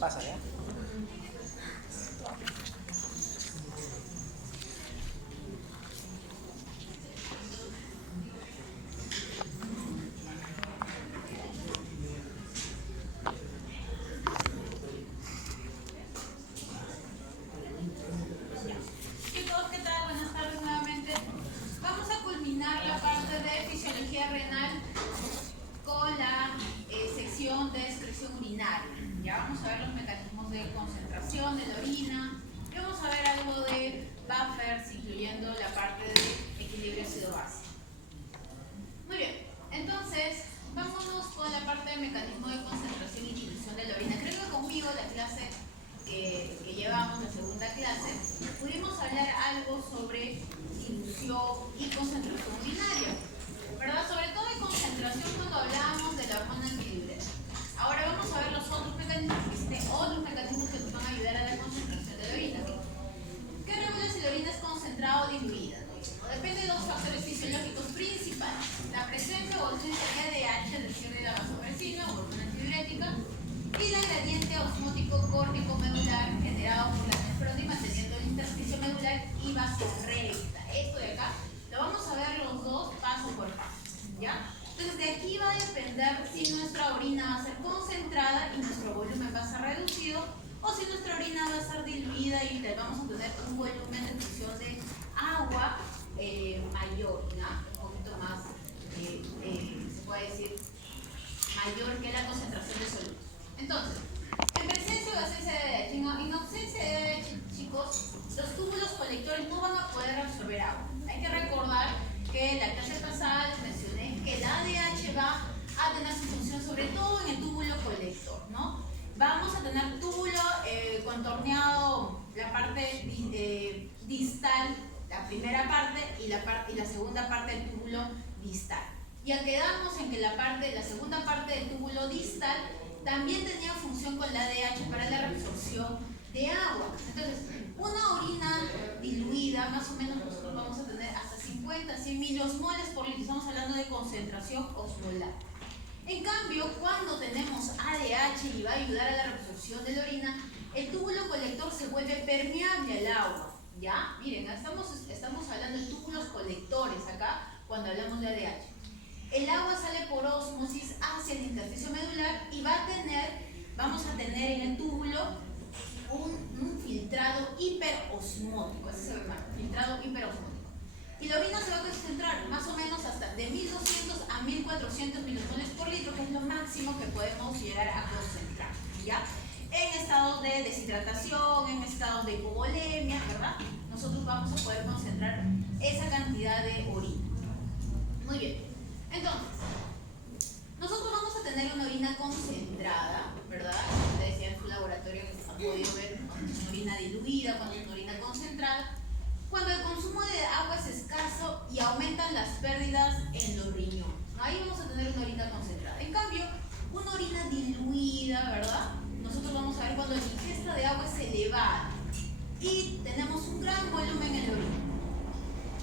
pasa, ¿ya? Chicos, ¿qué tal? Buenas tardes nuevamente. Vamos a culminar la parte de fisiología renal con la sección de excreción urinaria. Ya vamos a ver los mecanismos de concentración de la orina y vamos a ver algo de buffers, incluyendo la parte de equilibrio ácido-base. Muy bien, entonces vámonos con la parte del mecanismo de concentración y dilución de la orina. Creo que conmigo la clase que llevamos, la segunda clase, pudimos hablar algo sobre dilución y concentración urinaria, ¿verdad? Sobre todo de concentración cuando hablábamos de la hormona antidiurética. Ahora vamos a ver los otros mecanismos, otros mecanismos que nos van a ayudar a la concentración de la orina. ¿Qué regula si la orina es concentrada o diluida? Depende de dos factores fisiológicos principales: la presencia o ausencia de ADH, es decir, de la vasopresina o hormona antidiurética, y el gradiente osmótico córtico medular generado por la nefrona y manteniendo el intersticio medular y base recta. Esto de acá lo vamos a ver los dos paso por paso, ¿ya? Entonces de aquí va a depender si nuestra orina va a ser concentrada y nuestro volumen va a ser reducido, o si nuestra orina va a ser diluida y vamos a tener un volumen de función de agua mayor, ¿ya? Un poquito más, se puede decir, mayor que la concentración de solutos. Entonces, en presencia o ausencia de ADH, en ausencia de ADH, chicos, los túbulos colectores no van a poder absorber agua. Hay que recordar que la clase pasada les mencioné que el ADH va a tener su función sobre todo en el túbulo colector, ¿no? Vamos a tener túbulo contorneado, la parte distal, la primera parte y la segunda parte del túbulo distal. Ya quedamos en que la segunda parte del túbulo distal también tenía función con la ADH para la reabsorción de agua. Entonces, una orina diluida, más o menos nosotros vamos a tener hasta 50, 100 miliosmoles por litro. Estamos hablando de concentración osmolar. En cambio, cuando tenemos ADH y va a ayudar a la reabsorción de la orina, el túbulo colector se vuelve permeable al agua. ¿Ya? Miren, estamos hablando de túbulos colectores acá cuando hablamos de ADH. El agua sale por ósmosis hacia el intersticio medular y vamos a tener en el túbulo un filtrado hiperosmótico. Ese se ve mal, filtrado hiperosmótico. Y la orina se va a concentrar más o menos hasta de 1200 a 1400 miliosmoles por litro, que es lo máximo que podemos llegar a concentrar, ¿ya? En estados de deshidratación, en estados de hipovolemia, ¿verdad? Nosotros vamos a poder concentrar esa cantidad de orina. Muy bien. Entonces, nosotros vamos a tener una orina concentrada, ¿verdad? Ustedes ya en su laboratorio han podido ver cuando es una orina diluida, cuando es una orina concentrada. Cuando el consumo de agua es escaso y aumentan las pérdidas en los riñones. Ahí vamos a tener una orina concentrada. En cambio, una orina diluida, ¿verdad? Nosotros vamos a ver cuando la ingesta de agua es elevada y tenemos un gran volumen en la orina.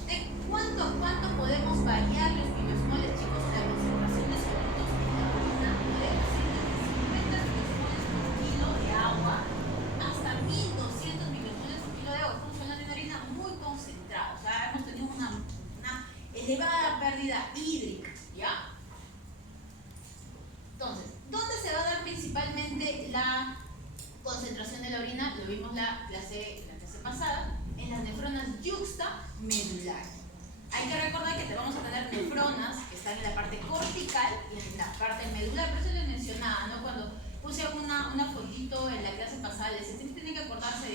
¿De cuánto a cuánto podemos variar los miliosmoles, chicos, de la concentración de solutos en la orina? Podemos ir desde 50 miliosmoles por kilo de agua hasta 1200 miliosmoles por kilo de agua. Estamos hablando de una orina muy concentrada, o sea, hemos tenido una elevada pérdida hídrica, ¿ya? Entonces, ¿dónde se va a dar principalmente la concentración de la orina? Lo vimos la clase pasada, en las nefronas yuxtamedulares. Hay que recordar que vamos a tener nefronas que están en la parte cortical y en la parte medular. Por eso les mencionaba, ¿no? Cuando puse una fotito en la clase pasada, les decía, tienen que acordarse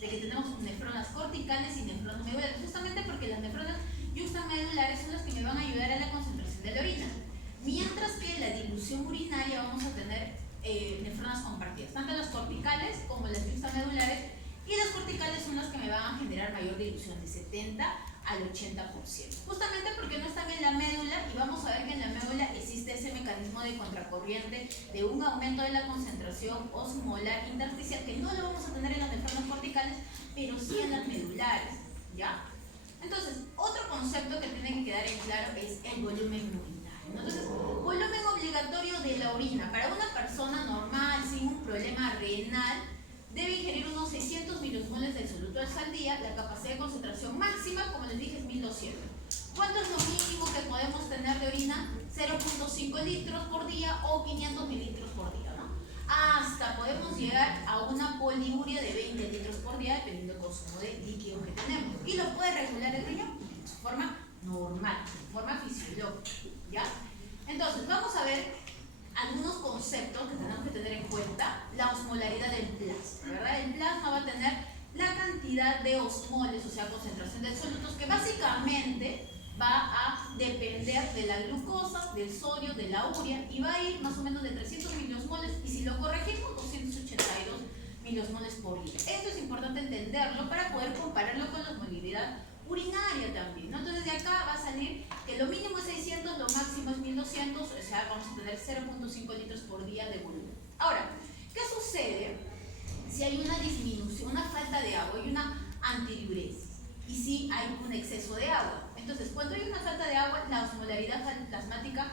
de que tenemos nefronas corticales y nefronas medulares, justamente porque las nefronas yuxtamedulares son las que me van a ayudar a la concentración de la orina. Mientras que en la dilución urinaria vamos a tener nefronas compartidas, tanto las corticales como las yuxtamedulares, y las corticales son las que me van a generar mayor dilución, de 70 al 80%. Justamente porque no están en la médula, y vamos a ver que en la médula existe ese mecanismo de contracorriente de un aumento de la concentración osmolar intersticial, que no lo vamos a tener en las nefronas corticales, pero sí en las medulares, ¿ya? Entonces, otro concepto que tiene que quedar en claro es el volumen urinario. Entonces, volumen obligatorio de la orina para una persona normal, sin un problema renal, renal debe ingerir unos 600 miliosmoles del soluto al día. La capacidad de concentración máxima, como les dije, es 1200. ¿Cuánto es lo mínimo que podemos tener de orina? 0.5 litros por día o 500 mililitros por día, ¿no? Hasta podemos llegar a una poliuria de 20 litros por día, dependiendo del consumo de líquidos que tenemos. Y lo puede regular el riñón de forma normal, de forma fisiológica, ¿ya? Entonces, vamos a ver algunos conceptos que tenemos que tener en cuenta. La osmolaridad del plasma, ¿verdad? El plasma va a tener la cantidad de osmoles, o sea, concentración de solutos, que básicamente va a depender de la glucosa, del sodio, de la urea, y va a ir más o menos de 300 miliosmoles, y si lo corregimos, 282 miliosmoles por litro. Esto es importante entenderlo para poder compararlo con la osmolaridad urinaria también, ¿no? Entonces de acá va a salir que lo mínimo es 600, lo máximo es 1200, o sea, vamos a tener 0.5 litros por día de volumen. Ahora, ¿qué sucede si hay una disminución, una falta de agua y una antidiuresis? Y si hay un exceso de agua. Entonces, cuando hay una falta de agua, la osmolaridad plasmática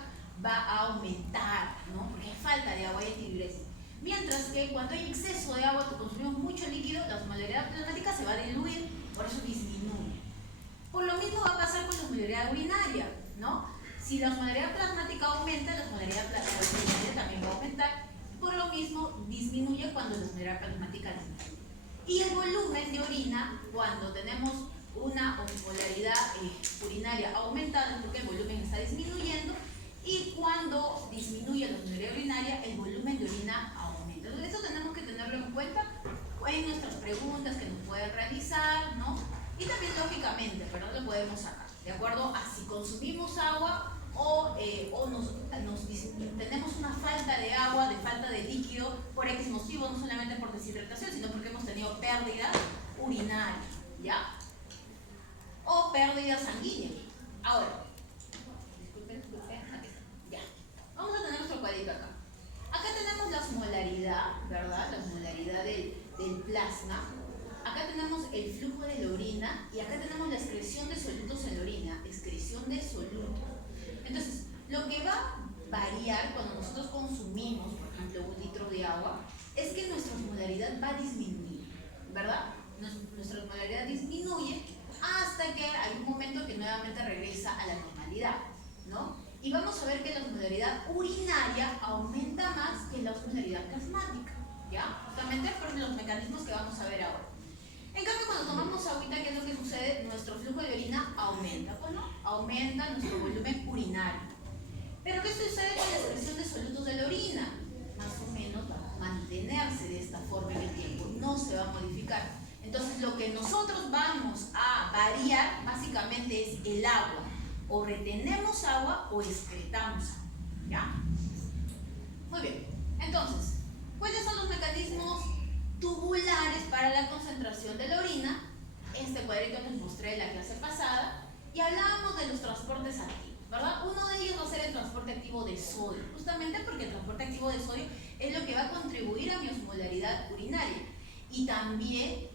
va a aumentar, ¿no? Porque hay falta de agua y antidiuresis. Mientras que cuando hay exceso de agua, que consumimos mucho líquido, la osmolaridad plasmática se va a diluir, por eso disminuye. Por lo mismo va a pasar con la osmolaridad urinaria, ¿no? Si la osmolaridad plasmática aumenta, la osmolaridad urinaria también va a aumentar. Por lo mismo, disminuye cuando la osmolaridad plasmática disminuye. Y el volumen de orina, cuando tenemos una osmolaridad urinaria aumentada, es porque el volumen está disminuyendo, y cuando disminuye la osmolaridad urinaria, el volumen de orina aumenta. Entonces, eso tenemos que tenerlo en cuenta en nuestras preguntas que nos pueden realizar, ¿no? Y también lógicamente, pero no lo podemos sacar, de acuerdo a si consumimos agua o tenemos una falta de agua, de falta de líquido, por X motivo, no solamente por deshidratación, sino porque hemos tenido pérdida urinaria, ¿ya? O pérdida sanguínea. Ahora, disculpen, aquí está, ya. Vamos a tener nuestro cuadrito acá. Acá tenemos la osmolaridad, ¿verdad? La osmolaridad del plasma. Acá tenemos el flujo de la orina y acá tenemos la excreción de solutos en la orina, excreción de solutos. Entonces, lo que va a variar cuando nosotros consumimos, por ejemplo, 1 litro de agua, es que nuestra osmolaridad va a disminuir, ¿verdad? Nuestra osmolaridad disminuye hasta que hay un momento que nuevamente regresa a la normalidad, ¿no? Y vamos a ver que la osmolaridad urinaria aumenta más que la osmolaridad plasmática, ¿ya? Justamente por los mecanismos que vamos a ver ahora. En cambio, cuando tomamos agüita, ¿qué es lo que sucede? Nuestro flujo de orina aumenta, pues, ¿no? Aumenta nuestro volumen urinario. Pero ¿qué sucede con la excreción de solutos de la orina? Más o menos va a mantenerse de esta forma en el tiempo, no se va a modificar. Entonces, lo que nosotros vamos a variar básicamente es el agua. O retenemos agua o excretamos agua, ¿ya? Muy bien. Entonces, ¿cuáles son los mecanismos tubulares para la concentración de la orina? Este cuadrito les mostré en la clase pasada y hablábamos de los transportes activos, ¿verdad? Uno de ellos va a ser el transporte activo de sodio, justamente porque el transporte activo de sodio es lo que va a contribuir a mi osmolaridad urinaria. Y también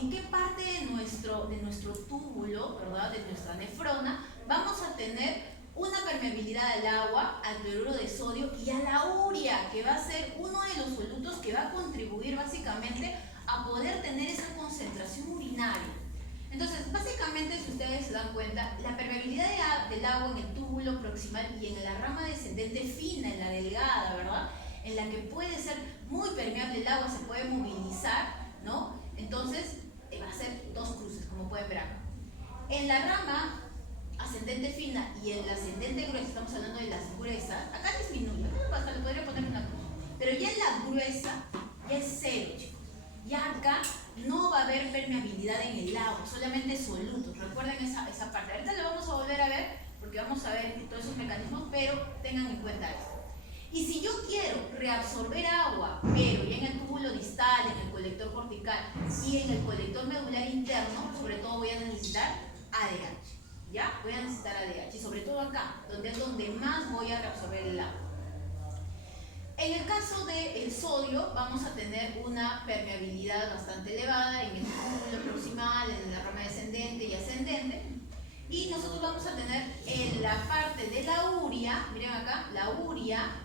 en qué parte de nuestro túbulo, ¿verdad? De nuestra nefrona, vamos a tener una permeabilidad al agua, al cloruro de sodio y a la urea, que va a ser uno de los solutos que va a contribuir básicamente a poder tener esa concentración urinaria. Entonces, básicamente, si ustedes se dan cuenta, la permeabilidad del agua en el túbulo proximal y en la rama descendente fina, en la delgada, ¿verdad? En la que puede ser muy permeable el agua, se puede movilizar, ¿no? Entonces, va a ser 2 cruces, como pueden ver acá. En la rama ascendente fina y en la ascendente gruesa, estamos hablando de las gruesas, acá disminuye, hasta le podría poner una cruz, pero ya en la gruesa ya es 0, chicos. Ya acá no va a haber permeabilidad en el agua, solamente solutos. Recuerden esa parte. Ahorita lo vamos a volver a ver porque vamos a ver todos esos mecanismos, pero tengan en cuenta esto. Y si yo quiero reabsorber agua, pero ya en el túbulo distal, en el colector cortical y en el colector medular interno, sobre todo voy a necesitar ADH. ¿Ya? Voy a necesitar ADH, y sobre todo acá, donde es donde más voy a reabsorber el agua. En el caso del sodio, vamos a tener una permeabilidad bastante elevada en el túbulo proximal, en la rama descendente y ascendente. Y nosotros vamos a tener en la parte de la urea, miren acá, la urea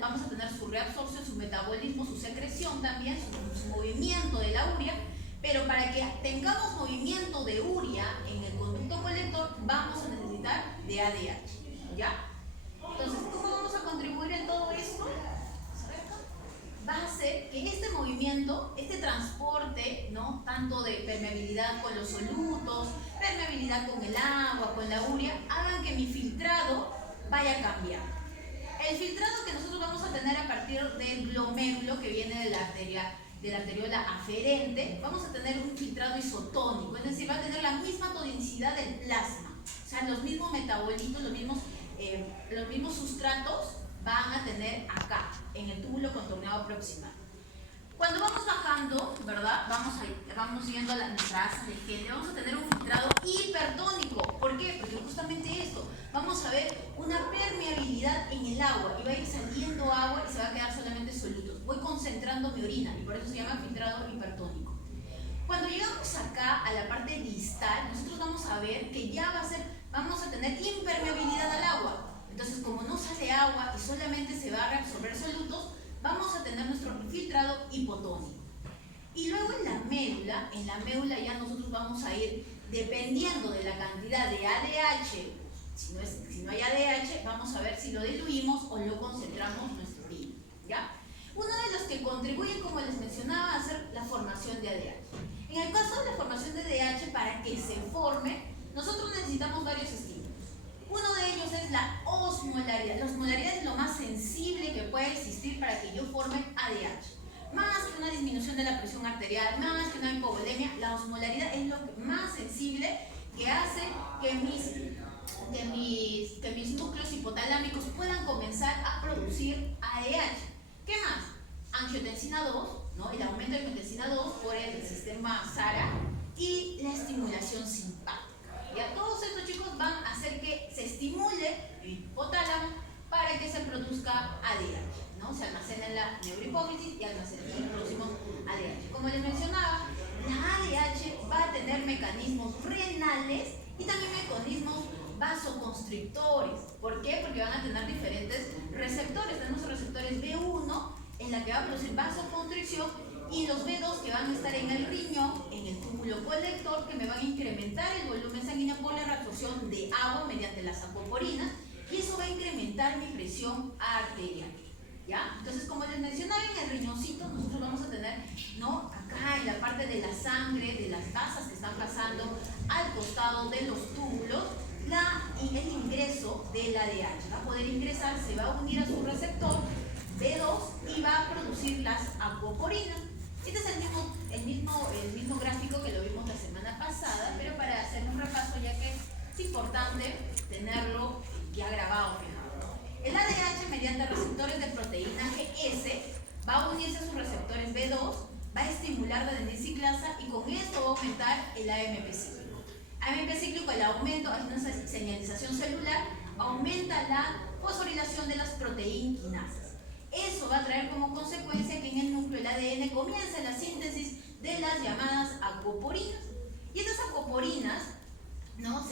vamos a tener su reabsorción, su metabolismo, su secreción también, su movimiento de la urea, pero para que tengamos movimiento de urea en el conducto colector vamos a necesitar de ADH, ¿ya? Entonces, ¿cómo vamos a contribuir en todo esto? Va a hacer que este movimiento, este transporte, ¿no? Tanto de permeabilidad con los solutos, permeabilidad con el agua, con la urea, hagan que mi filtrado vaya a cambiar. El filtrado que nosotros vamos a tener a partir del glomérulo que viene de la arteriola aferente, vamos a tener un filtrado isotónico, es decir, va a tener la misma tonicidad del plasma, o sea, los mismos metabolitos, los mismos sustratos van a tener acá, en el túbulo contorneado proximal. Cuando vamos bajando, ¿verdad? Vamos yendo a nuestra asa de Henle, vamos a tener un filtrado hipertónico. ¿Por qué? Porque justamente esto, vamos a ver una permeabilidad en el agua y va a ir saliendo agua y se va a quedar solamente solutos. Voy concentrando mi orina y por eso se llama filtrado hipertónico. Cuando llegamos acá a la parte distal, nosotros vamos a ver que ya vamos a tener impermeabilidad al agua. Entonces, como no sale agua y solamente se va a reabsorber solutos, vamos a tener nuestro filtrado hipotónico. Y luego en la médula ya nosotros vamos a ir, dependiendo de la cantidad de ADH, si no hay ADH, vamos a ver si lo diluimos o lo concentramos en nuestra orina, ¿ya? Uno de los que contribuyen, como les mencionaba, a hacer la formación de ADH. En el caso de la formación de ADH, para que se forme, nosotros necesitamos varios estímulos. Uno de ellos es la osmolaridad. La osmolaridad es lo más sensible que puede existir para que yo forme ADH. Más que una disminución de la presión arterial, más que una hipovolemia, la osmolaridad es lo más sensible que hace que mis núcleos hipotalámicos puedan comenzar a producir ADH. ¿Qué más? Angiotensina 2, ¿no? El aumento de angiotensina 2 por el sistema SARA y la estimulación simpática. Ya todos estos chicos van a hacer que se estimule el hipotálamo para que se produzca ADH, ¿no? Se almacena en la neurohipófisis y producimos ADH. Como les mencionaba, la ADH va a tener mecanismos renales y también mecanismos vasoconstrictores. ¿Por qué? Porque van a tener diferentes receptores. Tenemos receptores B1 en la que va a producir vasoconstricción y los B2 que van a estar en el riñón, en el túbulo colector, que me van a incrementar el volumen sanguíneo por la reabsorción de agua mediante las acoporinas y eso va a incrementar mi presión arterial, ¿ya? Entonces, como les mencionaba, en el riñoncito nosotros vamos a tener, ¿no? Acá en la parte de la sangre, de las gasas que están pasando al costado de los túbulos, el ingreso del ADH. Va a poder ingresar, se va a unir a su receptor B2 y va a producir las acoporinas. Este es el mismo gráfico que lo vimos la semana pasada, pero para hacer un repaso, ya que es importante tenerlo ya grabado. El ADH, mediante receptores de proteína GS, va a unirse a sus receptores B2, va a estimular la adenosiclasa y con esto va a aumentar el AMP cíclico. AMP cíclico, el aumento, es una señalización celular, aumenta la fosforilación de las proteínquinasas. Eso va a traer como consecuencia que en el núcleo del ADN comience la síntesis de las llamadas acoporinas. Y estas acoporinas, ¿no?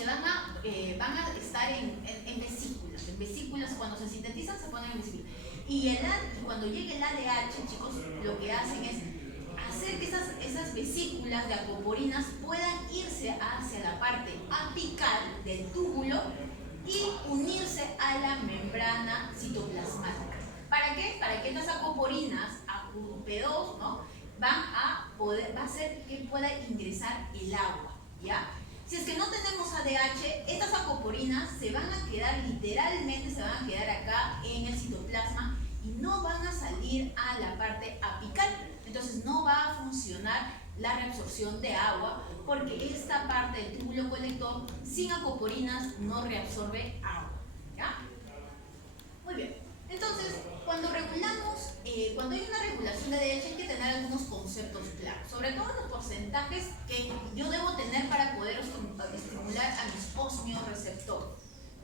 van a estar en vesículas. En vesículas, cuando se sintetizan, se ponen en vesículas. Y cuando llegue el ADH, chicos, lo que hacen es hacer que esas vesículas de acoporinas puedan irse hacia la parte apical del túbulo y unirse a la membrana citoplasmática. ¿Para qué? Para que estas acoporinas, AQP2, ¿no? va a hacer que pueda ingresar el agua, ¿ya? Si es que no tenemos ADH, estas acoporinas se van a quedar, literalmente se van a quedar acá en el citoplasma y no van a salir a la parte apical. Entonces no va a funcionar la reabsorción de agua porque esta parte del túbulo colector sin acoporinas no reabsorbe agua, ¿ya? Muy bien. Entonces, cuando hay una regulación de ADH hay que tener algunos conceptos claros, sobre todo los porcentajes que yo debo tener para poder estimular a mis osmioreceptores.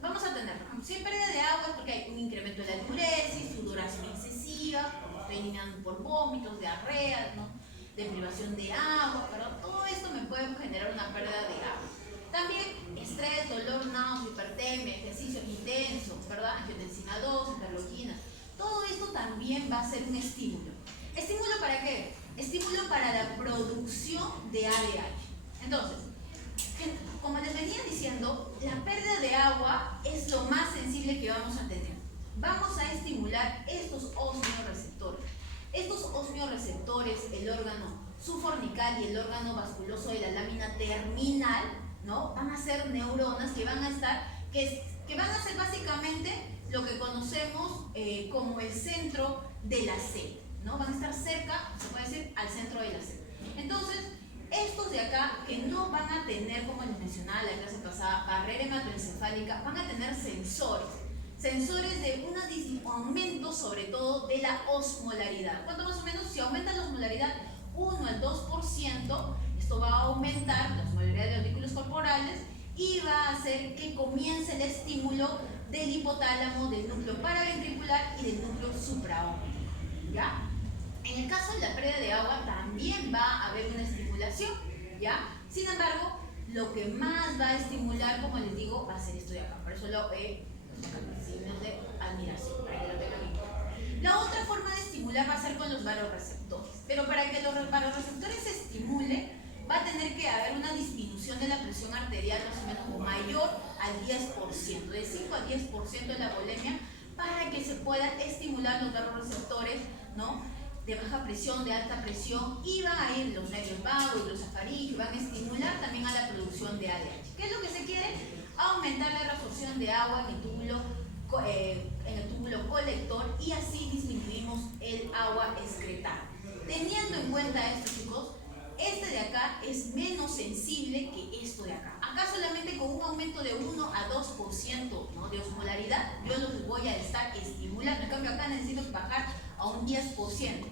Vamos a tener, si hay pérdida de agua es porque hay un incremento de la diuresis, sudoración excesiva, terminan por vómitos, diarrea, ¿no? Deprivación de agua, ¿verdad? Todo esto me puede generar una pérdida de agua. También estrés, dolor, náusea, hipertermia, ejercicio intenso, ¿verdad? Angiotensina 2, interleuquina. todo esto también va a ser un estímulo. ¿Estímulo para qué? Estímulo para la producción de ADH. Entonces, como les venía diciendo, la pérdida de agua es lo más sensible que vamos a tener. Vamos a estimular estos osmioreceptores. Estos osmioreceptores, el órgano sufornical y el órgano vasculoso de la lámina terminal, ¿no? Van a ser neuronas que van a estar, que van a ser básicamente lo que conocemos como el centro de la célula, ¿no? Van a estar cerca, se puede decir, al centro de la célula. Entonces, estos de acá, que no van a tener, como les mencionaba en la clase pasada, barrera hematoencefálica, van a tener sensores de un aumento sobre todo de la osmolaridad. ¿Cuánto más o menos? Si aumenta la osmolaridad 1 al 2%, esto va a aumentar la osmolaridad de los reticulos corporales y va a hacer que comience el estímulo del hipotálamo, del núcleo paraventricular y del núcleo supraóptico, ¿ya? En el caso de la pérdida de agua también va a haber una estimulación, ¿ya? Sin embargo, lo que más va a estimular, como les digo, va a ser esto de acá. Por eso lo signos de admiración, para que lo tengan en cuenta. La otra forma de estimular va a ser con los vasoreceptores. Pero para que los vasoreceptores se estimulen, va a tener que haber una disminución de la presión arterial más o menos mayor al 10%, de 5 al 10% de la volemia, para que se puedan estimular los vasoreceptores, ¿no? De baja presión, de alta presión, y van a ir los nervios vagos y los afarígeos, van a estimular también a la producción de ADH. ¿Qué es lo que se quiere? Aumentar la reabsorción de agua en el túbulo colector, y así disminuimos el agua excretada. Teniendo en cuenta esto, chicos, este de acá es menos sensible que esto de acá. Acá solamente con un aumento de 1 a 2%, ¿no?, de osmolaridad, yo los voy a estar estimulando. En cambio acá necesito bajar a un 10%.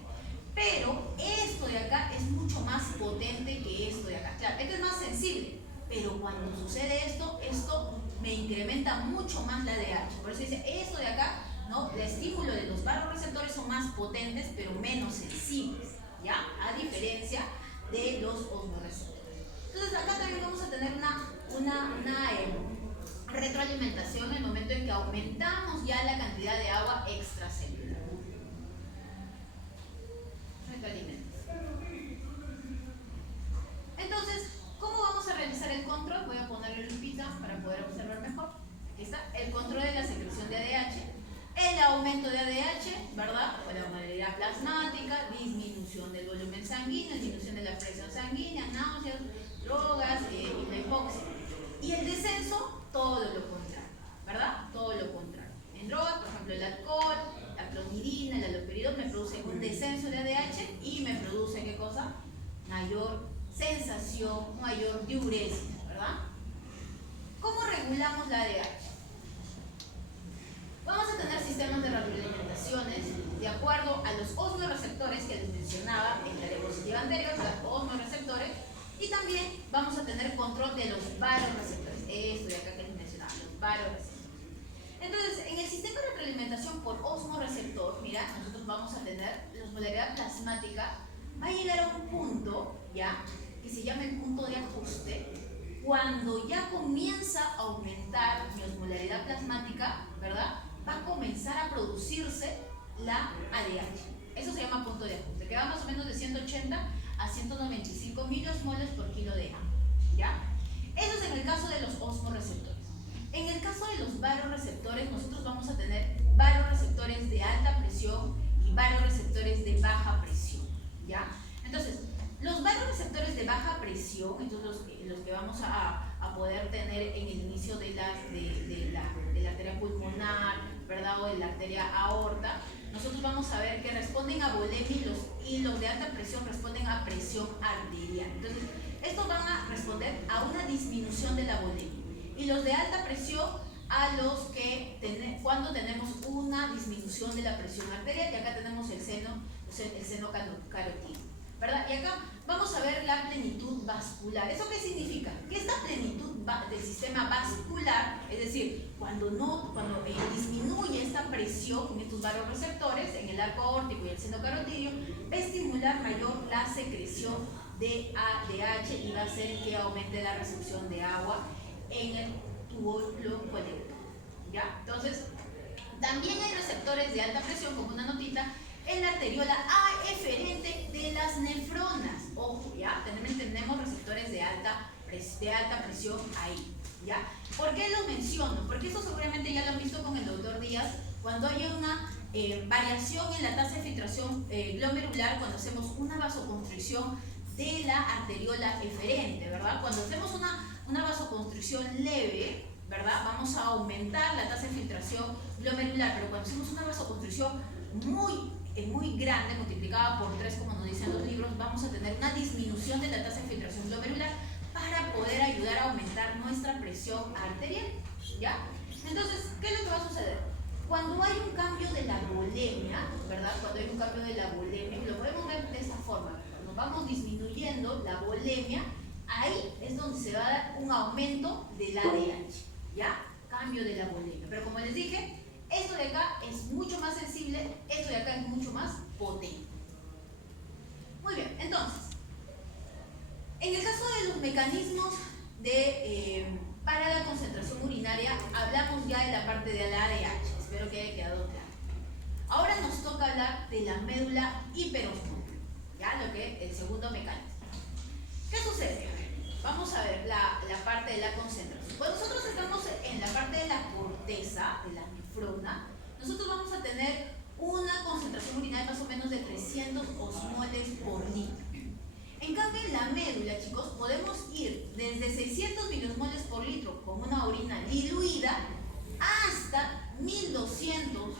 Pero esto de acá es mucho más potente que esto de acá. Claro, este es más sensible, pero cuando sucede esto me incrementa mucho más la ADH. Por eso dice, esto de acá, ¿no?, el estímulo de los vasoreceptores son más potentes, pero menos sensibles, ¿ya? A diferencia de los osmoreceptores. Entonces acá también vamos a tener una retroalimentación en el momento en que aumentamos ya la cantidad de agua extracelular. Entonces, ¿cómo vamos a realizar el control? Voy a ponerle lupita para poder observar mejor. Aquí está, el control de la secreción de ADH, el aumento de ADH, ¿verdad? O la osmolaridad plasmática, disminución del volumen sanguíneo, disminución de la presión sanguínea, náuseas, drogas y la hipoxia. Y el descenso, todo lo contrario, ¿verdad? Todo lo contrario. En drogas, por ejemplo, el alcohol, la clonidina, el haloperidol me producen un descenso de ADH y me produce, ¿qué cosa? Mayor sensación, mayor diuresis, ¿verdad? ¿Cómo regulamos la ADH? Vamos a tener sistemas de retroalimentaciones de acuerdo a los osmioreceptores que les mencionaba en la diapositiva anterior, los osmioreceptores, y también vamos a tener control de los vasoreceptores, esto de acá que les mencionaba, los vasoreceptores. Entonces, en el sistema de retroalimentación por osmoreceptor, mira, nosotros vamos a tener la osmolaridad plasmática, va a llegar a un punto, ¿ya?, que se llama el punto de ajuste, cuando ya comienza a aumentar mi osmolaridad plasmática, ¿verdad?, va a comenzar a producirse la ADH. Eso se llama punto de ajuste, que va más o menos de 180 a 195 miliosmoles por kilo de agua, ¿ya? Eso es en el caso de los osmoreceptores. En el caso de los vasoreceptores, nosotros vamos a tener vasoreceptores de alta presión y vasoreceptores de baja presión, ¿ya? Entonces, los vasoreceptores de baja presión, entonces los que vamos a poder tener en el inicio de la arteria pulmonar, ¿verdad?, o de la arteria aorta, nosotros vamos a ver que responden a volemia y los de alta presión responden a presión arterial. Entonces, estos van a responder a una disminución de la volemia. Y los de alta presión a los que cuando tenemos una disminución de la presión arterial, y acá tenemos el seno carotídeo, ¿verdad? Y acá vamos a ver la plenitud vascular. ¿Eso qué significa? Que esta plenitud del sistema vascular, es decir, cuando disminuye esta presión en estos vasoreceptores, en el arco aórtico y el seno carotídeo, va a estimular mayor la secreción de ADH y va a hacer que aumente la recepción de agua en el túbulo colector, ¿ya? Entonces, También hay receptores de alta presión, como una notita, en la arteriola eferente de las nefronas. Ojo, ¿ya? También tenemos receptores de alta presión ahí, ¿ya? ¿Por qué lo menciono? Porque eso seguramente ya lo han visto con el doctor Díaz, cuando hay una variación en la tasa de filtración glomerular, cuando hacemos una vasoconstricción de la arteriola eferente, ¿verdad? Cuando hacemos una vasoconstricción leve, ¿verdad? Vamos a aumentar la tasa de filtración glomerular, pero cuando hacemos una vasoconstricción muy grande, multiplicada por 3, como nos dicen los libros, vamos a tener una disminución de la tasa de filtración glomerular para poder ayudar a aumentar nuestra presión arterial, ¿ya? Entonces, ¿qué es lo que va a suceder? Cuando hay un cambio de la volemia, ¿verdad? Cuando hay un cambio de la volemia, lo podemos ver de esta forma. Cuando vamos disminuyendo la volemia, ahí es donde se va a dar un aumento del ADH, ¿ya? Cambio de la volemia. Pero como les dije, esto de acá es mucho más sensible, esto de acá es mucho más potente. Muy bien, entonces, en el caso de los mecanismos para la concentración urinaria, hablamos ya de la parte de la ADH, espero que haya quedado claro. Ahora nos toca hablar de la médula hiperosmótica, ya lo que es el segundo mecanismo. ¿Qué sucede? Vamos a ver la parte de la concentración. Cuando nosotros estamos en la parte de la corteza, de la nefrona, nosotros vamos a tener una concentración urinaria más o menos de 300 osmoles por litro. En cambio, en la médula, chicos, podemos ir desde 600 miliosmoles por litro con una orina diluida hasta 1200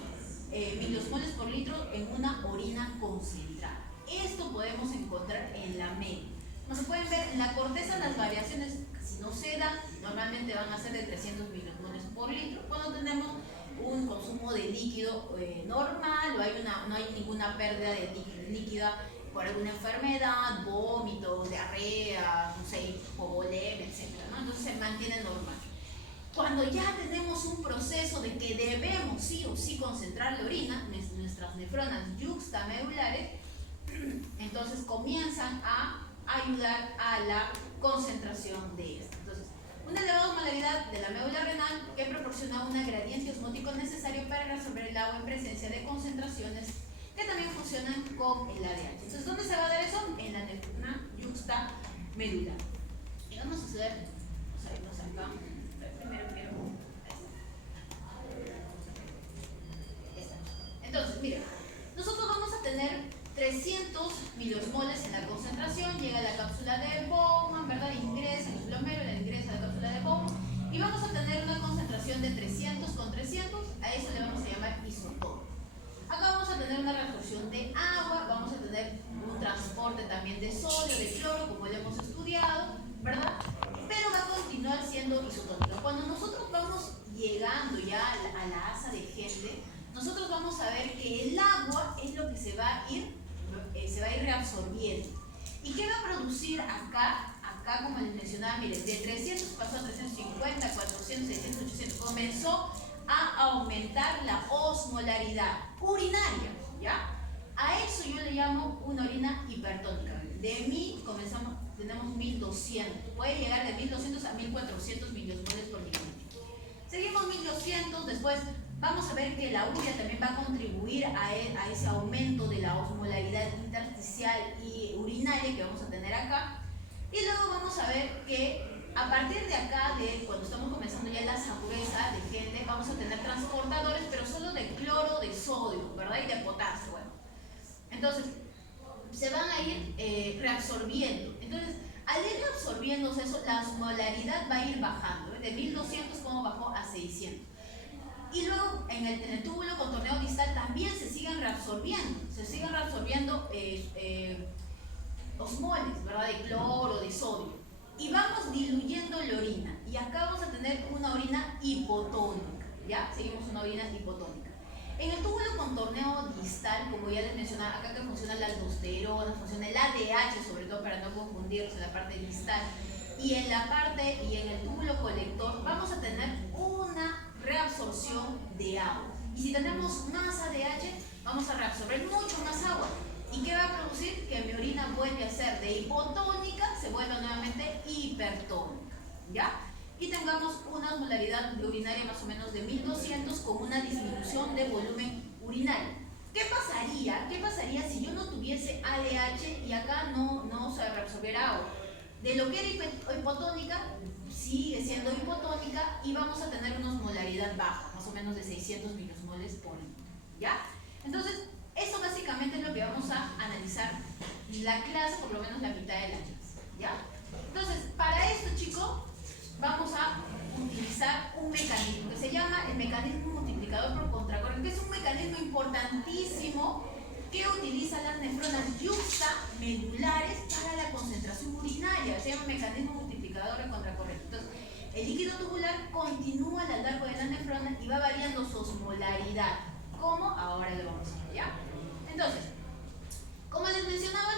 miliosmoles por litro en una orina concentrada. Esto podemos encontrar en la médula. Como se pueden ver, en la corteza las variaciones casi no se dan, normalmente van a ser de 300 miliosmoles por litro. Cuando tenemos un consumo de líquido normal o no hay ninguna pérdida de líquida por alguna enfermedad, vómitos, diarrea, no sé, hipovolemia, etc., ¿no? Entonces se mantiene normal. Cuando ya tenemos un proceso de que debemos sí o sí concentrar la orina, nuestras nefronas yuxtamedulares, entonces comienzan a ayudar a la concentración de esta. Entonces, una elevada osmolaridad de la médula renal que proporciona un gradiente osmótico necesario para resolver el agua en presencia de concentraciones que también funcionan con el ADH. Entonces, ¿dónde se va a dar eso? En la nefrona yuxtamedular. Y vamos a hacer, vamos a irnos acá. Primero. Entonces, miren, nosotros vamos a tener 300 miliosmoles en la concentración, llega a la cápsula de Bowman, ¿verdad? Ingresa en el glomérulo, ingresa a la cápsula de Bowman y vamos a tener una concentración de 300 con 300, a eso le vamos a llamar isótopo. Acá vamos a tener una reabsorción de agua, vamos a tener un transporte también de sodio, de cloro, como ya hemos estudiado, ¿verdad? Pero va a continuar siendo isotónico. Cuando nosotros vamos llegando ya a la asa de Henle, nosotros vamos a ver que el agua es lo que se va a ir reabsorbiendo. ¿Y qué va a producir acá? Acá, como les mencionaba, miren, de 300 pasó a 350, 400, 600, 800, comenzó a aumentar la osmolaridad urinaria, ¿ya? A eso yo le llamo una orina hipertónica. De 1000 tenemos 1200, puede llegar de 1200 a 1400 miliosmoles por minuto. Seguimos 1200, después vamos a ver que la urea también va a contribuir a ese aumento de la osmolaridad intersticial y urinaria que vamos a tener acá. Y luego vamos a ver que a partir de acá, cuando estamos comenzando ya la saburesa de Henle, vamos a tener transportadores, pero solo de cloro, de sodio, ¿verdad? Y de potasio. Bueno, entonces, se van a ir reabsorbiendo. Entonces, al ir reabsorbiéndose eso, la osmolaridad va a ir bajando. De 1200 como bajó a 600. Y luego en el túbulo contorneo distal también se siguen reabsorbiendo osmoles, ¿verdad? De cloro, de sodio. Y vamos diluyendo la orina. Y acá vamos a tener una orina hipotónica, ¿ya? Seguimos una orina hipotónica. En el túbulo contorneo distal, como ya les mencionaba, acá que funciona la aldosterona, funciona el ADH, sobre todo para no confundirlos en la parte distal. Y en el túbulo colector vamos a tener una reabsorción de agua. Y si tenemos más ADH, vamos a reabsorber mucho más agua. ¿Y qué va a producir? Que mi orina vuelve a ser de hipotónica, se vuelve nuevamente hipertónica, ¿ya? y tengamos una osmolaridad de urinaria más o menos de 1200 con una disminución de volumen urinario. ¿Qué pasaría si yo no tuviese ADH y acá no se reabsorbiera agua? De lo que era hipotónica, sigue siendo hipotónica y vamos a tener una osmolaridad baja, más o menos de 600 milismoles por litro, ¿ya? Entonces, eso básicamente es lo que vamos a analizar en la clase, por lo menos la mitad de la clase, ¿ya? Entonces, para esto, chicos, vamos a utilizar un mecanismo que se llama el mecanismo multiplicador por contracorriente, que es un mecanismo importantísimo que utiliza las nefronas yuxtamedulares para la concentración urinaria. Se llama mecanismo multiplicador de contracorriente. Entonces, el líquido tubular continúa a lo largo de la nefrona y va variando su osmolaridad. ¿Cómo? Ahora lo vamos a ver, ¿ya? Entonces, como les mencionaba,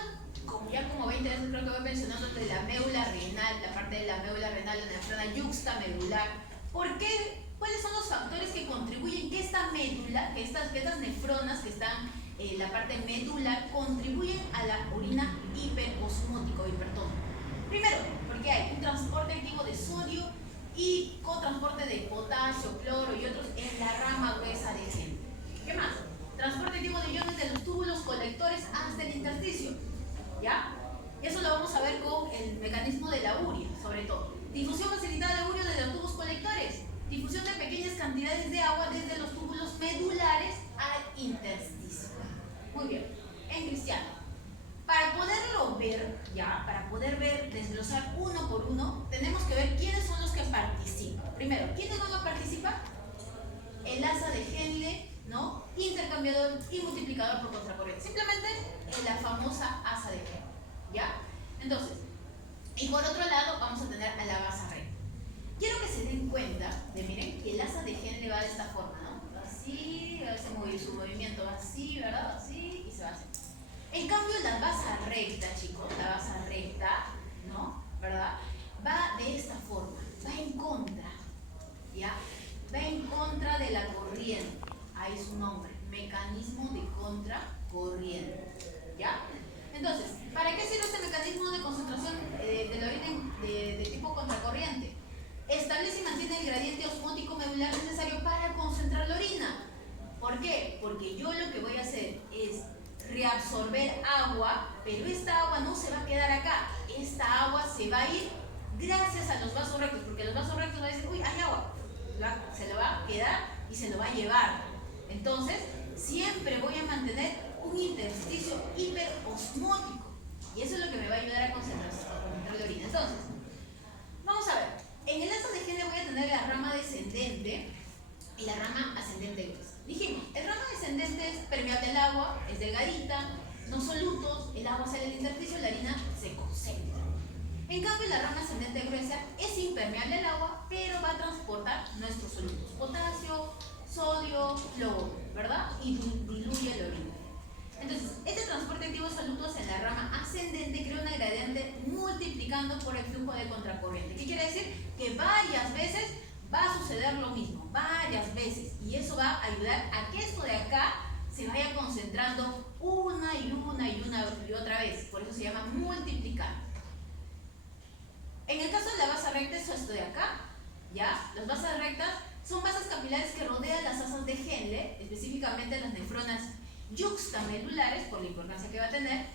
como 20 veces creo que voy mencionando de la médula renal, la parte de la médula renal, la nefrona yuxtamedular. ¿Por qué? ¿Cuáles son los factores que contribuyen que esta médula, que estas nefronas que están en la parte medular, contribuyen a la orina hiperosmótica o hipertónica? Primero, porque hay un transporte activo de sodio y cotransporte de potasio, cloro y otros en la rama gruesa del gen. ¿Qué más? Transporte activo de iones de los túbulos colectores hasta el intersticio, ¿ya? Eso lo vamos a ver con el mecanismo de la urea, sobre todo. Difusión facilitada de urea desde los tubos colectores. Difusión de pequeñas cantidades de agua desde los túbulos medulares al intersticio. Muy bien. En Cristiano, para poderlo ver, ya, para poder ver, desglosar uno por uno, tenemos que ver quiénes son los que participan. Primero, ¿quiénes van a participar? El asa de Henle, ¿no? Intercambiador y multiplicador por contracorriente. Simplemente la famosa asa de Henle, ¿ya? Entonces, y por otro lado vamos a tener a la basa recta. Quiero que se den cuenta de, miren, que el asa de Henle va de esta forma, ¿no? Así, su movimiento va así, ¿verdad? Así, y se va así. En cambio, la basa recta, chicos, la basa recta, ¿no? ¿Verdad? Va de esta forma, va en contra, ¿ya? Va en contra de la corriente. Ahí es su nombre, mecanismo de contracorriente, ¿ya? Entonces, ¿para qué sirve este mecanismo de concentración de la orina de tipo contracorriente? Establece y mantiene el gradiente osmótico medular necesario para concentrar la orina. ¿Por qué? Porque yo lo que voy a hacer es reabsorber agua, pero esta agua no se va a quedar acá. Esta agua se va a ir gracias a los vasos rectos, porque los vasos rectos van a decir, uy, hay agua. Se lo va a quedar y se lo va a llevar. Entonces, siempre voy a mantener un intersticio hiperosmótico. Y eso es lo que me va a ayudar a concentrar la orina. Entonces, vamos a ver. En el asa de Henle voy a tener la rama descendente y la rama ascendente gruesa. Dijimos, el rama descendente es permeable al agua, es delgadita, no solutos, el agua sale del intersticio y la harina se concentra. En cambio, la rama ascendente gruesa es impermeable al agua, pero va a transportar nuestros solutos, potasio, sodio, cloro, ¿verdad? Y diluye la orina. Entonces, este transporte activo de solutos en la rama ascendente crea una gradiente multiplicando por el flujo de contracorriente. ¿Qué quiere decir? Que varias veces va a suceder lo mismo, varias veces. Y eso va a ayudar a que esto de acá se vaya concentrando una y otra vez. Por eso se llama multiplicar. En el caso de la basa recta es esto de acá, ¿ya? Las basas rectas son basas capilares que rodean las asas de Henle, específicamente las nefronas yuxtamedulares, por la importancia que va a tener,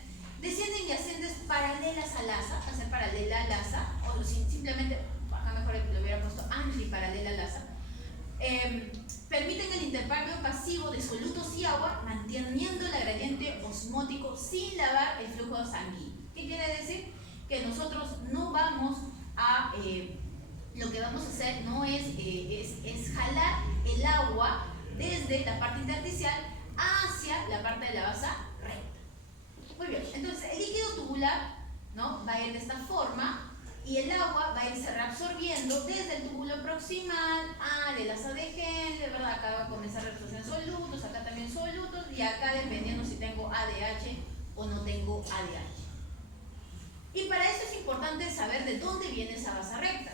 descienden y ascienden paralelas al asa, a ser paralela al asa, o simplemente, acá mejor lo hubiera puesto antiparalela al asa, permiten el intercambio pasivo de solutos y agua, manteniendo el gradiente osmótico sin lavar el flujo sanguíneo. ¿Qué quiere decir? Que nosotros no vamos a, lo que vamos a hacer no es jalar el agua desde la parte intersticial hacia la parte de la basa recta. Muy bien, entonces el líquido tubular, ¿no?, va a ir de esta forma y el agua va a irse reabsorbiendo desde el túbulo proximal al asa de Henle, ¿verdad? Acá va a comenzar a reabsorción de solutos, acá también solutos y acá dependiendo si tengo ADH o no tengo ADH. Y para eso es importante saber de dónde viene esa basa recta.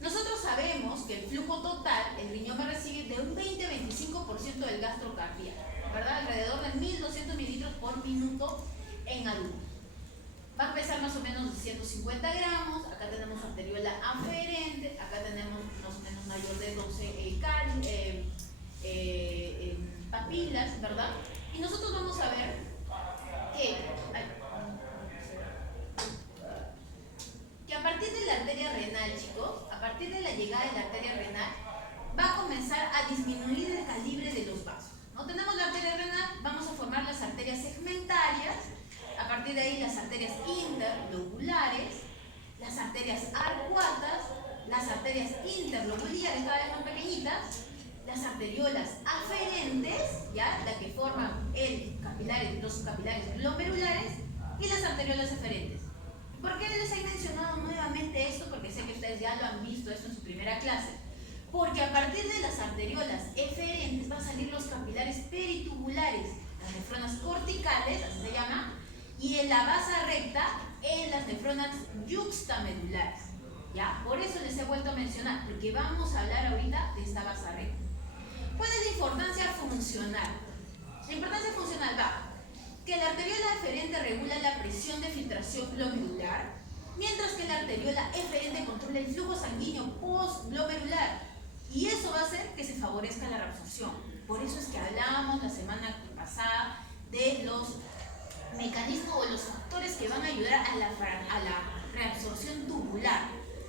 Nosotros sabemos que el flujo total, el riñón va a recibir de un 20-25% del gasto cardíaco, ¿verdad? Alrededor de 1200 mililitros por minuto en adultos. Va a pesar más o menos 150 150 gramos, acá tenemos arteriola aferente, acá tenemos más o menos mayor de 12 papilas, ¿verdad? Y nosotros vamos a ver que a partir de la arteria renal, chicos, a partir de la llegada de la arteria renal, va a comenzar a disminuir el calibre de los vasos. ¿No? Tenemos la arteria renal, vamos a formar las arterias segmentarias, a partir de ahí las arterias interlobulares, las arterias arcuatas, las arterias interlobulares cada vez más pequeñitas, las arteriolas aferentes, ¿ya? Las que forman los capilares glomerulares, y las arteriolas eferentes. ¿Por qué les he mencionado nuevamente esto? Porque sé que ustedes ya lo han visto esto en su primera clase. Porque a partir de las arteriolas eferentes van a salir los capilares peritubulares, las nefronas corticales, así se llama, y en la basa recta en las nefronas yuxtamedulares. ¿Ya? Por eso les he vuelto a mencionar, porque vamos a hablar ahorita de esta basa recta. ¿Cuál es la importancia funcional? La importancia funcional va que la arteriola eferente regula la presión de filtración glomerular, mientras que la arteriola eferente controla el flujo sanguíneo postglomerular, y eso va a hacer que se favorezca la reabsorción. Por eso es que hablábamos la semana pasada de los mecanismos o los factores que van a ayudar a la reabsorción tubular,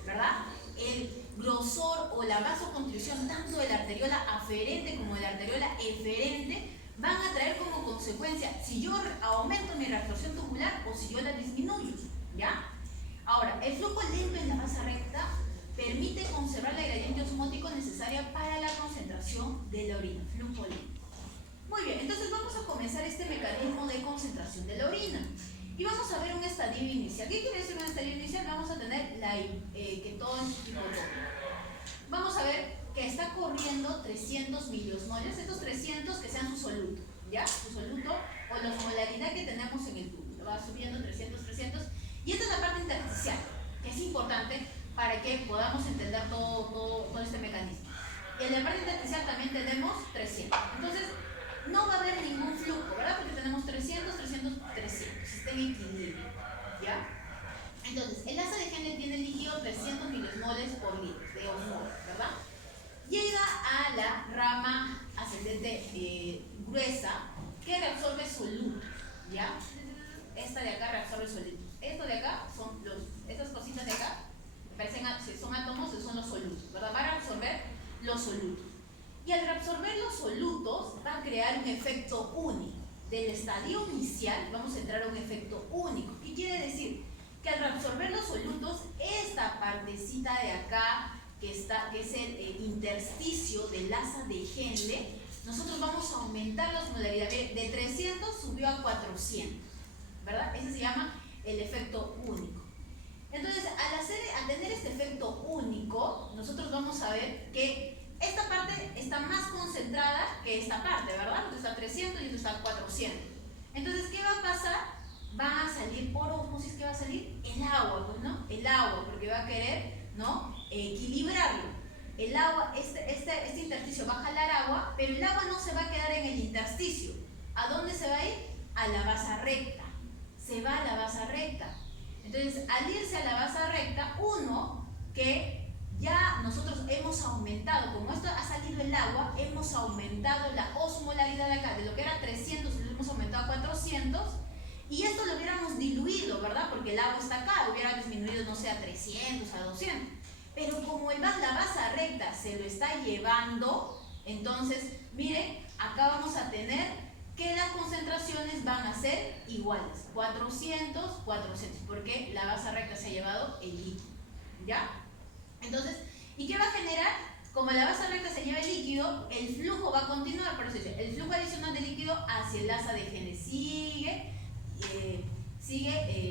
¿verdad? El grosor o la vasoconstricción tanto de la arteriola aferente como de la arteriola eferente van a traer como consecuencia si yo aumento mi reabsorción tubular o si yo la disminuyo, ¿ya? Ahora, el flujo lento en la basa recta permite conservar la gradiente osmótico necesaria para la concentración de la orina, flujo lento. Muy bien, entonces vamos a comenzar este mecanismo de concentración de la orina. Y vamos a ver un estadio inicial. ¿Qué quiere decir un estadio inicial? Vamos a tener que todo es hipotónico. Vamos a ver que está corriendo 300 miliosmoles, estos 300 que sean su soluto, ¿ya? Su soluto o la osmolaridad que tenemos en el tubo. Va subiendo 300, 300. Y esta es la parte intersticial, que es importante para que podamos entender todo este mecanismo. Y en la parte intersticial también tenemos 300. Entonces, no va a haber ningún flujo, ¿verdad? Porque tenemos 300, 300, 300. Está en equilibrio, ¿ya? Entonces, el asa de Henle tiene líquido 300 miliosmoles por litro de osmoles, ¿verdad? Llega a la rama ascendente gruesa que reabsorbe solutos, ¿ya? Esta de acá reabsorbe solutos. Esto de acá son estas cositas de acá, son átomos, son los solutos, ¿verdad? Van a absorber los solutos. Y al reabsorber los solutos va a crear un efecto único. Del estadio inicial vamos a entrar a un efecto único. ¿Qué quiere decir? Que al reabsorber los solutos, esta partecita de acá, que es el intersticio del asa de Henle, nosotros vamos a aumentar la osmolaridad. De 300 subió a 400, ¿verdad? Ese se llama el efecto único. Entonces, al tener este efecto único, nosotros vamos a ver que esta parte está más concentrada que esta parte, ¿verdad? Porque está a 300 y esto está a 400. Entonces, ¿qué va a pasar? Va a salir por ósmosis, ¿qué va a salir? El agua, pues, ¿no? El agua, porque va a querer, ¿no? Equilibrarlo. El agua, este intersticio va a jalar agua, pero el agua no se va a quedar en el intersticio. ¿A dónde se va a ir? A la basa recta. Se va a la basa recta. Entonces, al irse a la basa recta, que ya nosotros hemos aumentado, como esto ha salido el agua, hemos aumentado la osmolaridad de acá, de lo que era 300, lo hemos aumentado a 400, y esto lo hubiéramos diluido, ¿verdad? Porque el agua está acá, hubiera disminuido, no sé, a 300, a 200. Pero como la basa recta se lo está llevando, entonces, miren, acá vamos a tener que las concentraciones van a ser iguales, 400, 400, porque la basa recta se ha llevado el líquido, ¿ya? Entonces, ¿y qué va a generar? Como la basa recta se lleva el líquido, el flujo va a continuar, por eso dice, el flujo adicional de líquido hacia el asa de Henle sigue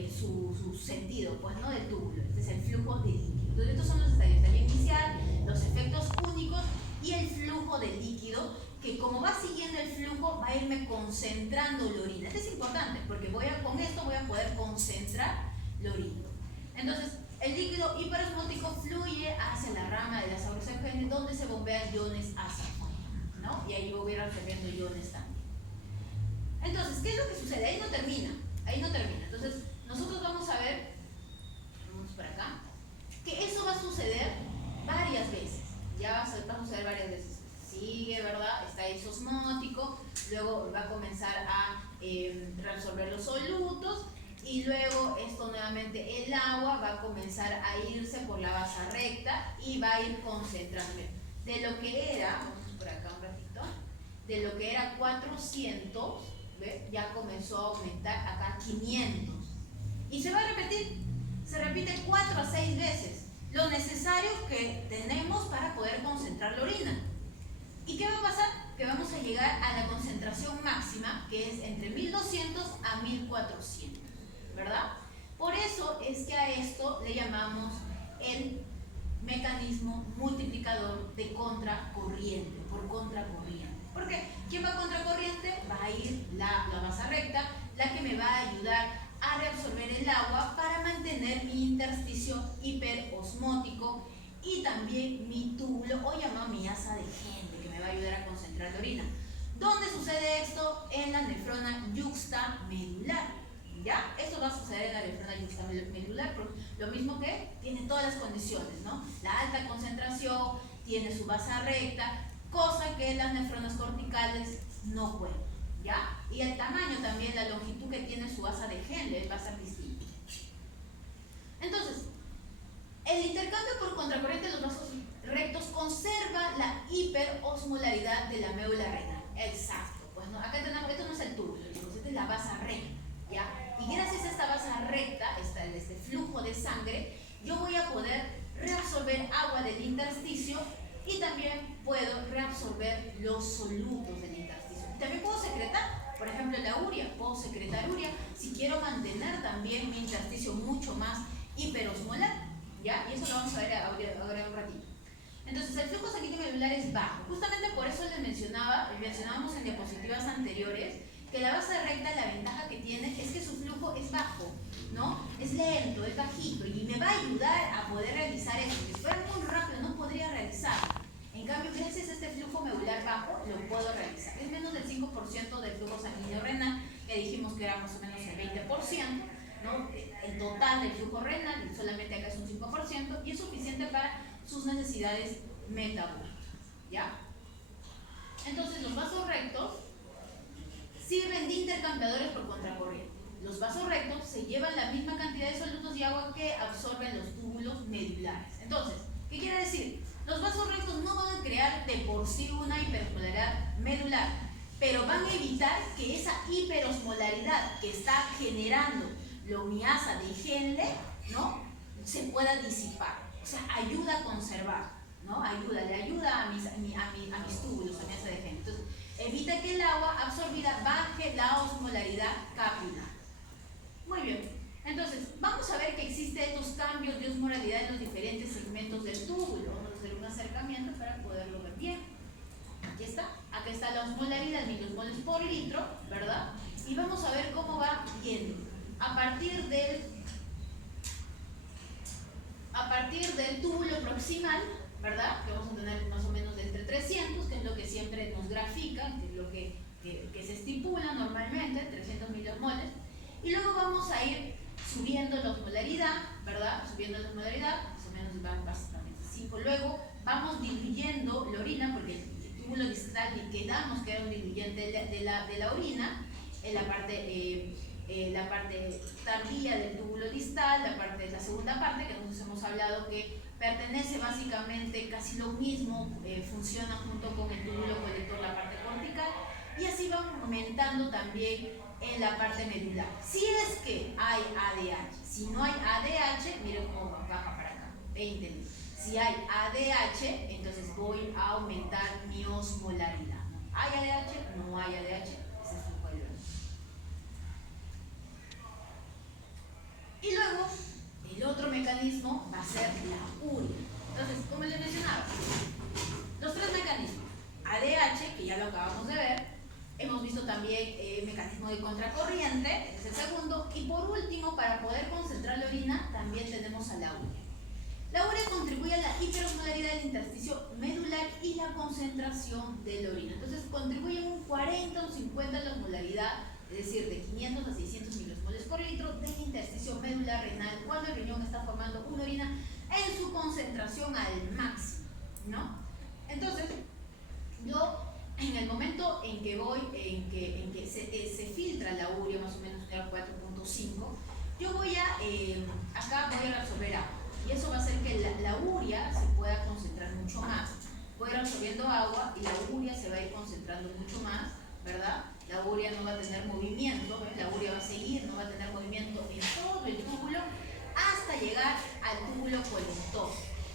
su sentido, pues, ¿no? Del túbulo. Este es el flujo de líquido. Entonces, estos son los estadios: estadio inicial, los efectos únicos y el flujo de líquido, que como va siguiendo el flujo, va a irme concentrando la orina. Esto es importante, porque con esto voy a poder concentrar la orina. Entonces, el líquido hiperosmótico fluye hacia la rama de la asa de Henle, donde se bombean iones azafanos, ¿no? Y ahí voy a ir absorbiendo iones también. Entonces, ¿qué es lo que sucede? Ahí no termina. Entonces, nosotros vamos a ver luego va a comenzar a reabsorber los solutos, y luego esto nuevamente el agua va a comenzar a irse por la vasa recta y va a ir concentrando. De lo que era, vamos por acá un ratito, de lo que era 400, ¿ve? Ya comenzó a aumentar acá 500. Y se va a repetir, se repite 4 a 6 veces, lo necesario que tenemos para poder concentrar la orina. ¿Y qué va a pasar? Que vamos a llegar a la concentración máxima, que es entre 1200 a 1400, ¿verdad? Por eso es que a esto le llamamos el mecanismo multiplicador de contracorriente, por contracorriente. Porque ¿quién va a contracorriente? Va a ir la masa recta, la que me va a ayudar a reabsorber el agua para mantener mi intersticio hiperosmótico y también mi túbulo o llamado mi asa de Henle, que me va a ayudar a concentrar la orina. ¿Dónde sucede esto? En la nefrona yuxtamedular. ¿Ya? Esto va a suceder en la nefrona yuxtamedular, lo mismo que tiene todas las condiciones, ¿no? La alta concentración, tiene su base recta, cosa que las nefronas corticales no pueden, ¿ya? Y el tamaño también, la longitud que tiene su asa de Henle va a ser distinta. Entonces, el intercambio por contracorriente de los vasos rectos conserva la hiperosmolaridad de la médula renal. Exacto. Pues no, acá tenemos, esto no es el túbulo, esta es la base recta, ¿ya? Y gracias a esta base recta, este flujo de sangre, yo voy a poder reabsorber agua del intersticio y también puedo reabsorber los solutos del intersticio. También puedo secretar, por ejemplo, la urea. Puedo secretar urea si quiero mantener también mi intersticio mucho más hiperosmolar, ¿ya? Y eso lo vamos a ver ahora en un ratito. Entonces, el flujo sanguíneo medular es bajo. Justamente por eso les mencionábamos en diapositivas anteriores que la base recta, la ventaja que tiene es que su flujo es bajo, ¿no? Es lento, es bajito y me va a ayudar a poder realizar esto. Si fuera muy rápido no podría realizar. En cambio, gracias a este flujo medular bajo, lo puedo realizar. Es menos del 5% del flujo sanguíneo renal, que dijimos que era más o menos el 20%, ¿no? El total del flujo renal, solamente acá es un 5%, y es suficiente para sus necesidades metabólicas, ¿ya? Entonces, los vasos rectos sirven de intercambiadores por contracorriente. Los vasos rectos se llevan la misma cantidad de solutos y agua que absorben los túbulos medulares. Entonces, ¿qué quiere decir? Los vasos rectos no van a crear de por sí una hiperosmolaridad medular, pero van a evitar que esa hiperosmolaridad que está generando la miasa de Henle, ¿no?, se pueda disipar. O sea, ayuda a conservar, ¿no? Le ayuda a mis túbulos, a mi asa de Henle. Entonces, evita que el agua absorbida baje la osmolaridad capilar. Muy bien. Entonces, vamos a ver que existen estos cambios de osmolaridad en los diferentes segmentos del túbulo. Vamos a hacer un acercamiento para poderlo ver bien. Aquí está. Acá está la osmolaridad en milimoles por litro, ¿verdad? Y vamos a ver cómo va yendo. A partir del túbulo proximal, ¿verdad? Que vamos a tener más o menos de entre 300, que es lo que siempre nos grafican, que es lo que se estipula normalmente, 300 milimoles. Y luego vamos a ir subiendo la osmolaridad, ¿verdad? Subiendo la osmolaridad, más o menos va básicamente 5. Luego vamos diluyendo la orina, porque el túbulo distal quedamos que era un diluyente de la orina, en la parte tardía del túbulo distal, la segunda parte, que nosotros hemos hablado que pertenece básicamente casi lo mismo, funciona junto con el túbulo colector, la parte cortical, y así va aumentando también en la parte medular. Si es que hay ADH, si no hay ADH, miren cómo baja para acá, 20. Si hay ADH, entonces voy a aumentar mi osmolaridad. ¿Hay ADH? No hay ADH, ese es un cuadro. Y luego, el otro mecanismo va a ser la urea. Entonces, como les mencionaba, los tres mecanismos, ADH, que ya lo acabamos de ver, hemos visto también el mecanismo de contracorriente, es el segundo, y por último, para poder concentrar la orina, también tenemos a la urea. La urea contribuye a la hiperosmolaridad del intersticio medular y la concentración de la orina. Entonces, contribuye un 40 o 50 la osmolaridad, es decir, de 500 a 600 milimoles por litro del intersticio medular renal cuando el riñón está formando una orina en su concentración al máximo, ¿no? Entonces, yo en el momento en que se filtra la urea, más o menos en el 4.5, yo voy a, acá voy a reabsorber agua. Y eso va a hacer que la urea se pueda concentrar mucho más. Voy a ir absorbiendo agua y la urea se va a ir concentrando mucho más, ¿verdad? La urea no va a tener movimiento, ¿ves? La urea va a seguir, no va a tener movimiento en todo el túbulo hasta llegar al túbulo colector.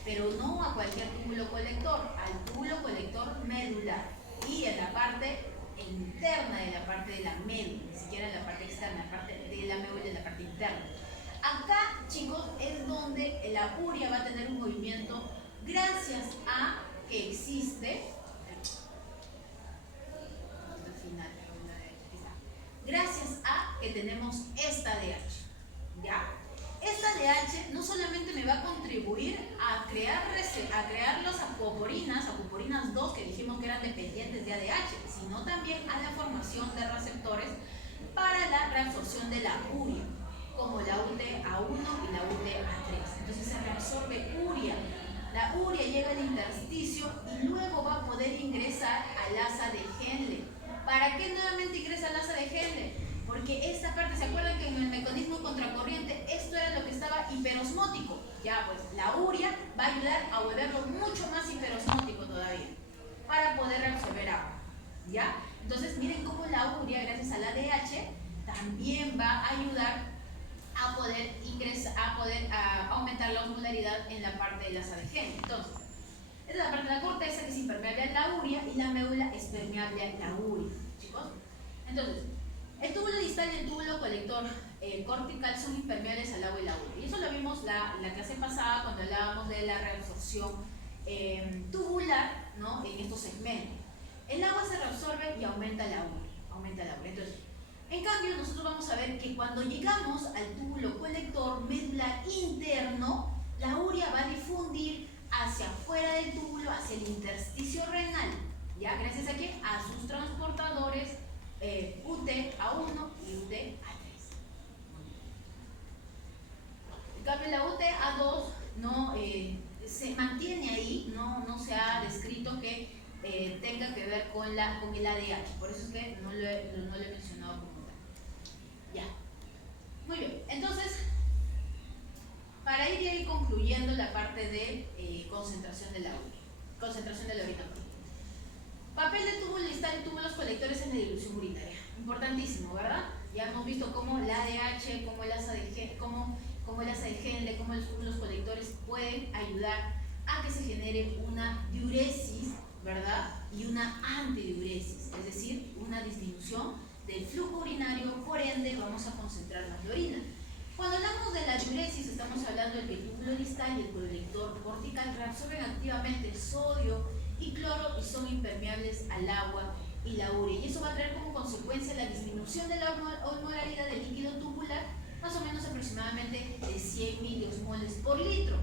Pero no a cualquier túbulo colector, al túbulo colector medular. Y en la parte interna de la parte de la médula, ni siquiera en la parte externa, la parte de la médula en la parte interna. Acá, chicos, es donde la urea va a tener un movimiento gracias a que existe, gracias a que tenemos esta DH, ¿ya? Esta DH no solamente me va a contribuir a crear las acuporinas 2 que dijimos que eran dependientes de ADH, sino también a la formación de receptores para la reabsorción de la urea, como la UTA1 y la UTA3. Entonces se reabsorbe urea. La urea llega al intersticio y luego va a poder ingresar al asa de Henle. ¿Para qué nuevamente ingresa al asa de Henle? Porque esta parte, ¿se acuerdan que en el mecanismo contracorriente esto era lo que estaba hiperosmótico? Ya, pues la urea va a ayudar a volverlo mucho más hiperosmótico todavía para poder reabsorber agua, ¿ya? Entonces miren cómo la urea, gracias a la ADH, también va a ayudar a poder aumentar la osmolaridad en la parte del asa de Henle. Entonces, esta es la parte de la corteza que es impermeable a la urea y la médula es permeable a la urea, chicos. Entonces, el túbulo distal y el túbulo colector cortical son impermeables al agua y la urea. Y eso lo vimos la clase pasada cuando hablábamos de la reabsorción tubular, ¿no? En estos segmentos. El agua se reabsorbe y aumenta la urea. Entonces, en cambio, nosotros vamos a ver que cuando llegamos al túbulo colector medular interno, la urea va a difundir hacia afuera del túbulo, hacia el intersticio renal. ¿Ya? ¿Gracias a qué? A sus transportadores UTA1 y UTA3. En cambio, la UTA2 no se mantiene ahí, no se ha descrito que tenga que ver con el ADH. Por eso es que no lo he mencionado como tal. Ya. Muy bien. Entonces, para ir concluyendo la parte de concentración de la orina. Papel de túbulo distal y túbulos colectores en la dilución urinaria. Importantísimo, ¿verdad? Ya hemos visto cómo la ADH, cómo el asa de Henle, cómo los túbulos colectores pueden ayudar a que se genere una diuresis, ¿verdad? Y una antidiuresis, es decir, una disminución del flujo urinario, por ende vamos a concentrar más la orina. Cuando hablamos de la diuresis, estamos hablando de que el túbulo distal y el colector cortical reabsorben activamente sodio y cloro y son impermeables al agua y la urea. Y eso va a traer como consecuencia la disminución de la osmolaridad del líquido tubular, más o menos aproximadamente de 100 miliosmoles por litro.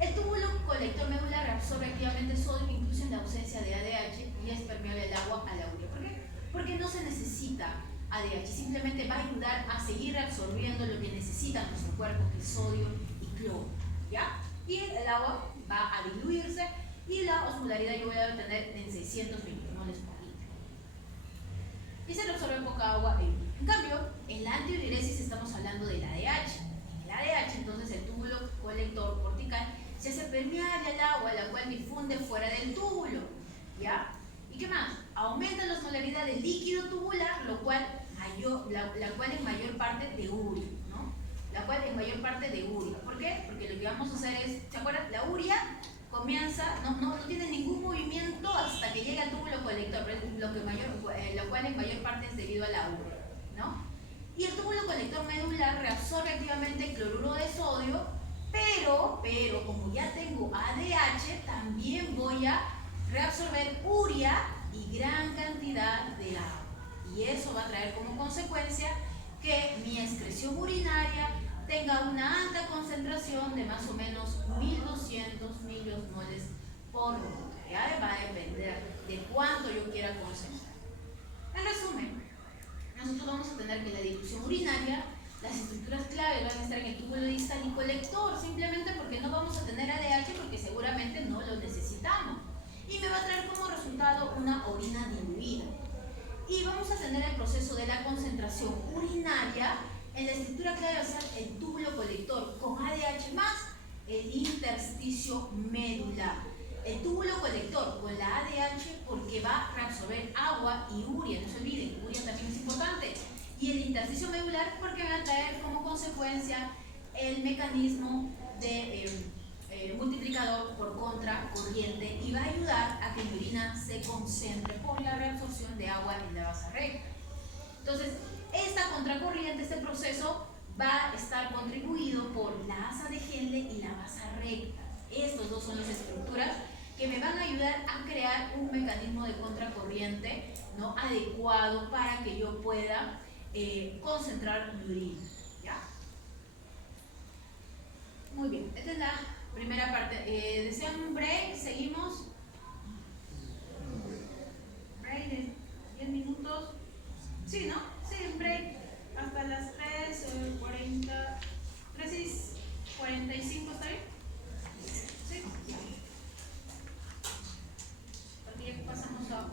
El túbulo colector medular reabsorbe activamente sodio incluso en la ausencia de ADH y es permeable al agua, a la urea. ¿Por qué? Porque no se necesita ADH, simplemente va a ayudar a seguir reabsorbiendo lo que necesita nuestro cuerpo, que es sodio y cloro, ¿ya? Y el agua va a diluirse y la osmolaridad yo voy a tener en 600 milimoles por litro. Y se reabsorbe poca agua. En cambio, en la antidiuresis estamos hablando del ADH. En el ADH, entonces, el túbulo colector cortical se hace permeable al agua, la cual difunde fuera del túbulo, ¿ya? ¿Y qué más? Aumenta la osmolaridad del líquido tubular, la cual es mayor parte de urea, ¿no? La cual es mayor parte de urea. ¿Por qué? Porque lo que vamos a hacer es, ¿se acuerdan? La urea comienza, no tiene ningún movimiento hasta que llega al túbulo colector, lo cual en mayor parte es debido a la urea, ¿no? Y el túbulo colector medular reabsorbe activamente cloruro de sodio, pero como ya tengo ADH, también voy a reabsorber urea y gran cantidad de agua. Y eso va a traer como consecuencia que mi excreción urinaria tenga una alta concentración de más o menos 1200 miliosmoles por litro. Ya va a depender de cuánto yo quiera concentrar. En resumen, nosotros vamos a tener que la dilución urinaria, las estructuras clave van a estar en el túbulo distal y colector, simplemente porque no vamos a tener ADH porque seguramente no lo necesitamos. Y me va a traer como resultado una orina diluida. concentración urinaria, en la estructura clave va a ser el túbulo colector con ADH más el intersticio medular. El túbulo colector con la ADH porque va a reabsorber agua y urea, no se olviden, urea también es importante. Y el intersticio medular porque va a traer como consecuencia el mecanismo de multiplicador por contracorriente y va a ayudar a que la orina se concentre por la reabsorción de agua en la base recta. Entonces, esta contracorriente, este proceso va a estar contribuido por la asa de Henle y la base recta. Estos dos son las estructuras que me van a ayudar a crear un mecanismo de contracorriente, ¿no?, adecuado para que yo pueda concentrar mi orina. ¿Ya? Muy bien, esta es la primera parte. ¿Desean un break? ¿Seguimos? Break de 10 minutos. Sí, ¿no? Sí, un break hasta las 3:40, 3:45, ¿está bien? Sí. Aquí pasamos a